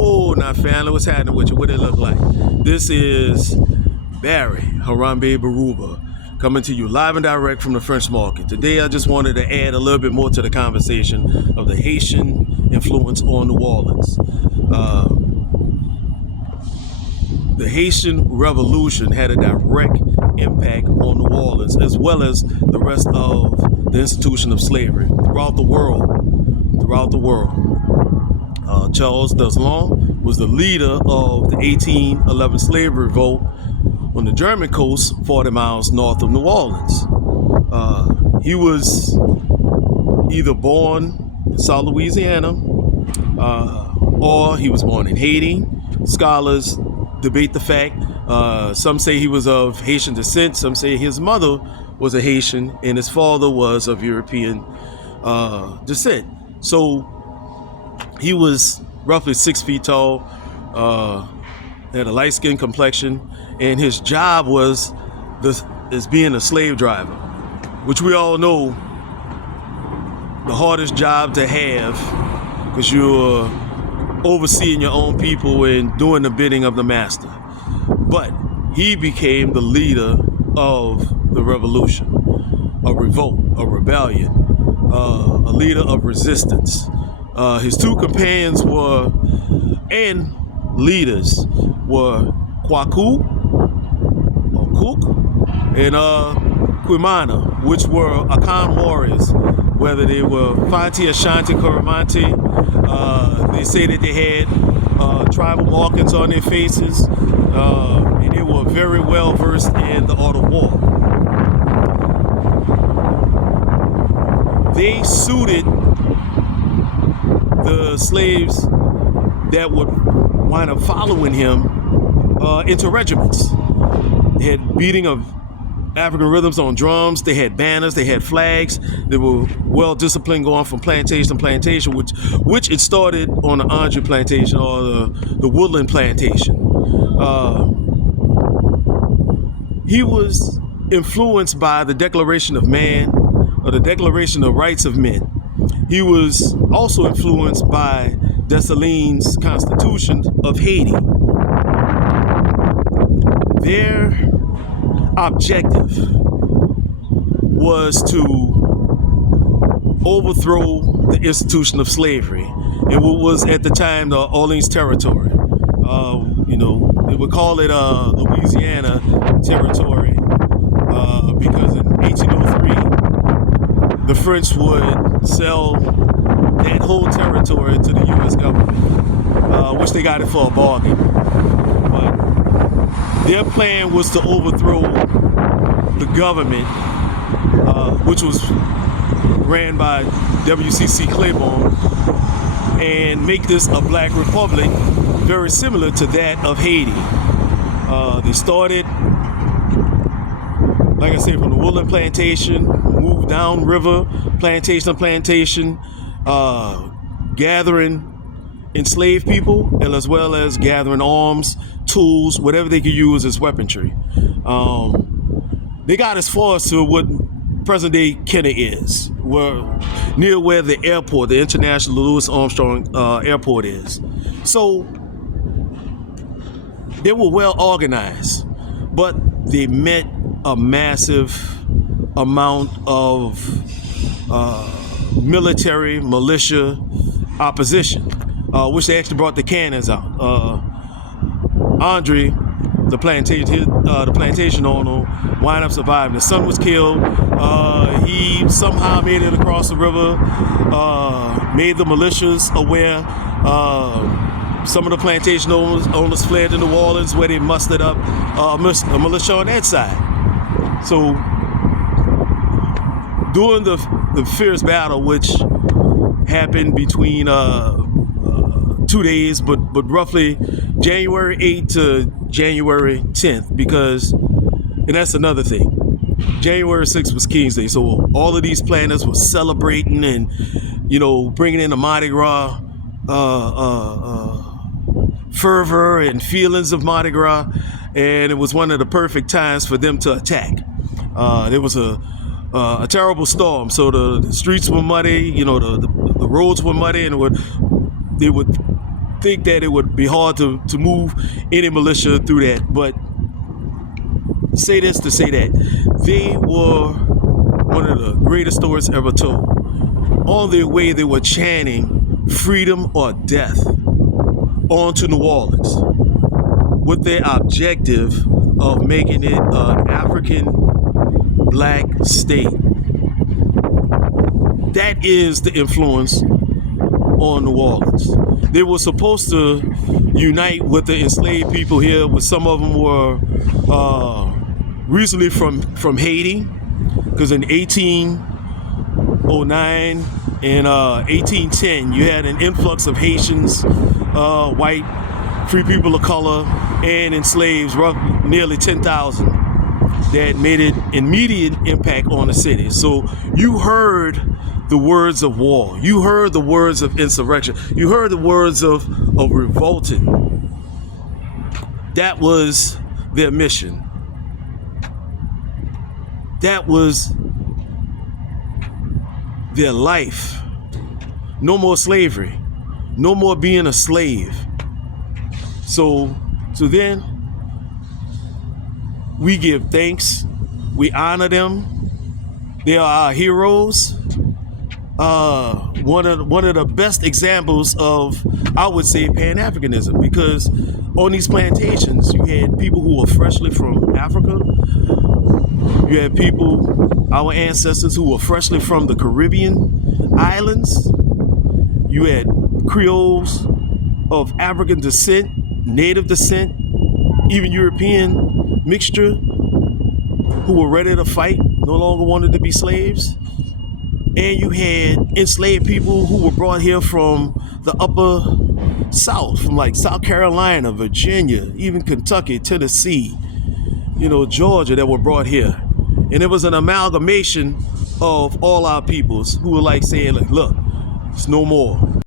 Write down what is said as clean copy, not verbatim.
Oh, now family, what's happening with you? What it look like? This is Barry Harambe Baruba coming to you live and direct from the French market. Today I just wanted to add a little bit more to the conversation of the Haitian influence on New Orleans. The Haitian Revolution had a direct impact on New Orleans as well as the rest of the institution of slavery throughout the world. Charles Deslonde was the leader of the 1811 Slave Revolt on the German coast, 40 miles north of New Orleans. He was either born in South Louisiana or he was born in Haiti. Scholars debate the fact. Some say he was of Haitian descent. Some say his mother was a Haitian and his father was of European descent. So he was roughly 6 feet tall, had a light-skinned complexion, and his job was as being a slave driver, which we all know the hardest job to have because you're overseeing your own people and doing the bidding of the master. But he became the leader of the revolution, a revolt, a rebellion, a leader of resistance. His two companions and leaders were Kwaku and Kwamama, which were Akan warriors, whether they were Fanti or Chanted Coromante. They say that they had tribal markings on their faces, and they were very well versed in the art of war. They suited the slaves that would wind up following him into regiments. They had beating of African rhythms on drums. They had banners. They had flags. They were well disciplined, going from plantation to plantation, which it started on the Andre plantation or the Woodland plantation. He was influenced by the Declaration of Man or the Declaration of Rights of Men. He was also influenced by Deslondes' Constitution of Haiti. Their objective was to overthrow the institution of slavery in what was at the time the Orleans territory. They would call it Louisiana territory because in 1803 the French would sell that whole territory to the U.S. government, which they got it for a bargain. But their plan was to overthrow the government, which was ran by W.C.C. Claiborne, and make this a black republic very similar to that of Haiti. They started, like I said, from the Woodland plantation, moved down river, plantation to plantation, gathering enslaved people, and as well as gathering arms, tools, whatever they could use as weaponry. They got as far as to what present-day Kenner is, near where the airport, the International Louis Armstrong Airport is. So they were well organized, but they met a massive amount of military, militia opposition, which they actually brought the cannons out. Andre, the plantation owner, wound up surviving. His son was killed. He somehow made it across the river, made the militias aware. Some of the plantation owners fled to New Orleans, where they mustered up a militia on that side. So during the fierce battle, which happened between 2 days, but roughly January 8th to January 10th, and that's another thing. January 6th was King's Day, so all of these planners were celebrating and, bringing in the Mardi Gras fervor and feelings of Mardi Gras, and it was one of the perfect times for them to attack. There was a terrible storm, so the streets were muddy, the roads were muddy, and they would think that it would be hard to move any militia through that, but say this to say that they were one of the greatest stories ever told. On their way, they were chanting freedom or death onto New Orleans with their objective of making it an African black state. That is the influence on New Orleans. They were supposed to unite with the enslaved people here, but some of them were recently from Haiti, because in 1809 and 1810 you had an influx of Haitians, white, free people of color, and enslaved, nearly 10,000, that made an immediate impact on the city. So you heard the words of war, you heard the words of insurrection, you heard the words of revolting. That was their mission. That was their life. No more slavery, no more being a slave. So then we give thanks, we honor them. They are our heroes. One of the best examples of, I would say, Pan-Africanism, because on these plantations you had people who were freshly from Africa. You had people, our ancestors, who were freshly from the Caribbean islands. You had Creoles of African descent, native descent, even European mixture, who were ready to fight, no longer wanted to be slaves. And you had enslaved people who were brought here from the upper South, from like South Carolina, Virginia, even Kentucky, Tennessee, Georgia, that were brought here. And it was an amalgamation of all our peoples who were like saying, like, look, it's no more.